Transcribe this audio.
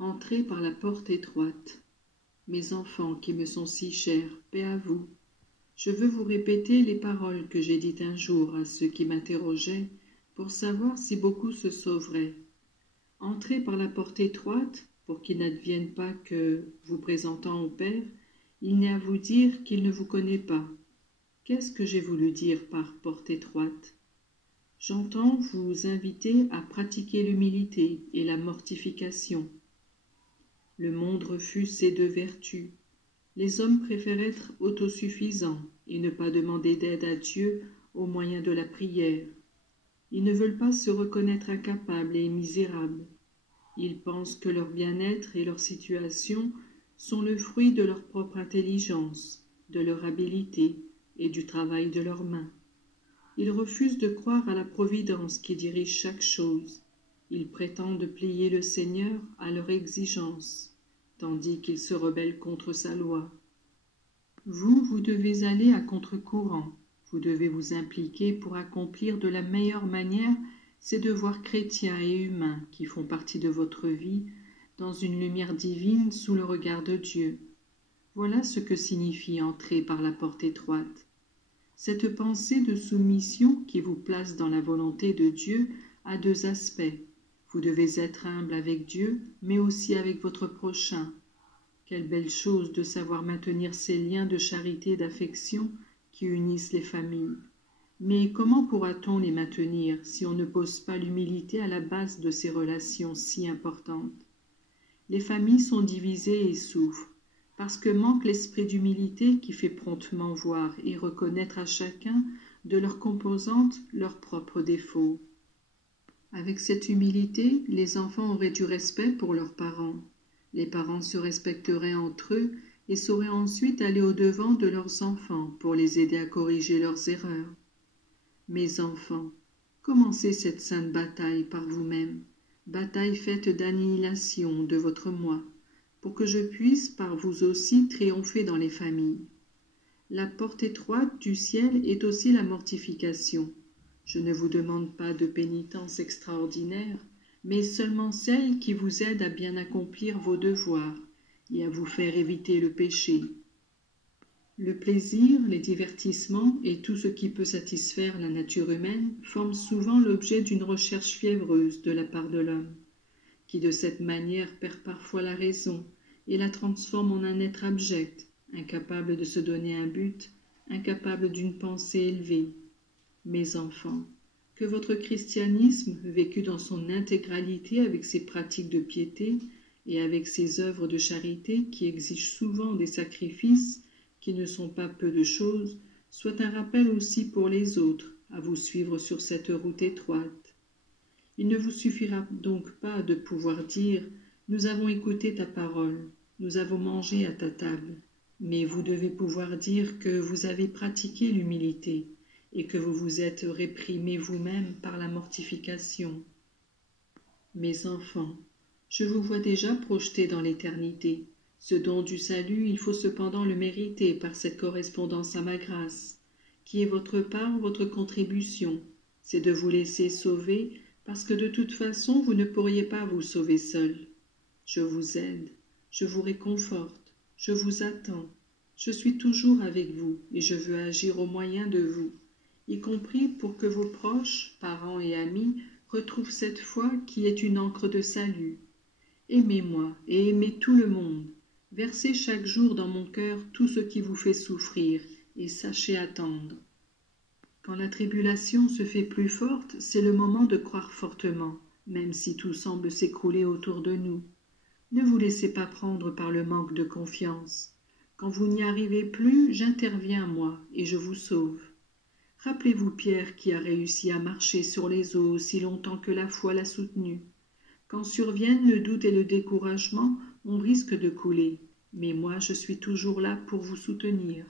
Entrez par la porte étroite. Mes enfants qui me sont si chers, paix à vous. Je veux vous répéter les paroles que j'ai dites un jour à ceux qui m'interrogeaient pour savoir si beaucoup se sauveraient. Entrez par la porte étroite pour qu'il n'advienne pas que, vous présentant au Père, il n'ait à vous dire qu'il ne vous connaît pas. Qu'est-ce que j'ai voulu dire par porte étroite? J'entends vous inviter à pratiquer l'humilité et la mortification. Le monde refuse ces deux vertus. Les hommes préfèrent être autosuffisants et ne pas demander d'aide à Dieu au moyen de la prière. Ils ne veulent pas se reconnaître incapables et misérables. Ils pensent que leur bien-être et leur situation sont le fruit de leur propre intelligence, de leur habileté et du travail de leurs mains. Ils refusent de croire à la providence qui dirige chaque chose. Ils prétendent plier le Seigneur à leur exigence, tandis qu'ils se rebellent contre sa loi. Vous devez aller à contre-courant. Vous devez vous impliquer pour accomplir de la meilleure manière ces devoirs chrétiens et humains qui font partie de votre vie dans une lumière divine sous le regard de Dieu. Voilà ce que signifie entrer par la porte étroite. Cette pensée de soumission qui vous place dans la volonté de Dieu a deux aspects. Vous devez être humble avec Dieu, mais aussi avec votre prochain. Quelle belle chose de savoir maintenir ces liens de charité et d'affection qui unissent les familles. Mais comment pourra-t-on les maintenir si on ne pose pas l'humilité à la base de ces relations si importantes? Les familles sont divisées et souffrent, parce que manque l'esprit d'humilité qui fait promptement voir et reconnaître à chacun de leurs composantes leurs propres défauts. Avec cette humilité, les enfants auraient du respect pour leurs parents. Les parents se respecteraient entre eux et sauraient ensuite aller au-devant de leurs enfants pour les aider à corriger leurs erreurs. Mes enfants, commencez cette sainte bataille par vous-mêmes, bataille faite d'annihilation de votre moi, pour que je puisse par vous aussi triompher dans les familles. La porte étroite du ciel est aussi la mortification. Je ne vous demande pas de pénitence extraordinaire, mais seulement celle qui vous aide à bien accomplir vos devoirs et à vous faire éviter le péché. Le plaisir, les divertissements et tout ce qui peut satisfaire la nature humaine forment souvent l'objet d'une recherche fiévreuse de la part de l'homme, qui de cette manière perd parfois la raison et la transforme en un être abject, incapable de se donner un but, incapable d'une pensée élevée. Mes enfants, que votre christianisme, vécu dans son intégralité avec ses pratiques de piété et avec ses œuvres de charité qui exigent souvent des sacrifices qui ne sont pas peu de choses, soit un rappel aussi pour les autres à vous suivre sur cette route étroite. Il ne vous suffira donc pas de pouvoir dire « Nous avons écouté ta parole, nous avons mangé à ta table », mais vous devez pouvoir dire que vous avez pratiqué l'humilité et que vous vous êtes réprimé vous-même par la mortification. Mes enfants, je vous vois déjà projetés dans l'éternité. Ce don du salut, il faut cependant le mériter par cette correspondance à ma grâce. Qui est votre part, votre contribution? C'est de vous laisser sauver, parce que de toute façon, vous ne pourriez pas vous sauver seul. Je vous aide, je vous réconforte, je vous attends. Je suis toujours avec vous et je veux agir au moyen de vous, y compris pour que vos proches, parents et amis, retrouvent cette foi qui est une ancre de salut. Aimez-moi et aimez tout le monde. Versez chaque jour dans mon cœur tout ce qui vous fait souffrir et sachez attendre. Quand la tribulation se fait plus forte, c'est le moment de croire fortement, même si tout semble s'écrouler autour de nous. Ne vous laissez pas prendre par le manque de confiance. Quand vous n'y arrivez plus, j'interviens moi et je vous sauve. Rappelez-vous Pierre qui a réussi à marcher sur les eaux aussi longtemps que la foi l'a soutenu. Quand surviennent le doute et le découragement, on risque de couler, mais moi je suis toujours là pour vous soutenir.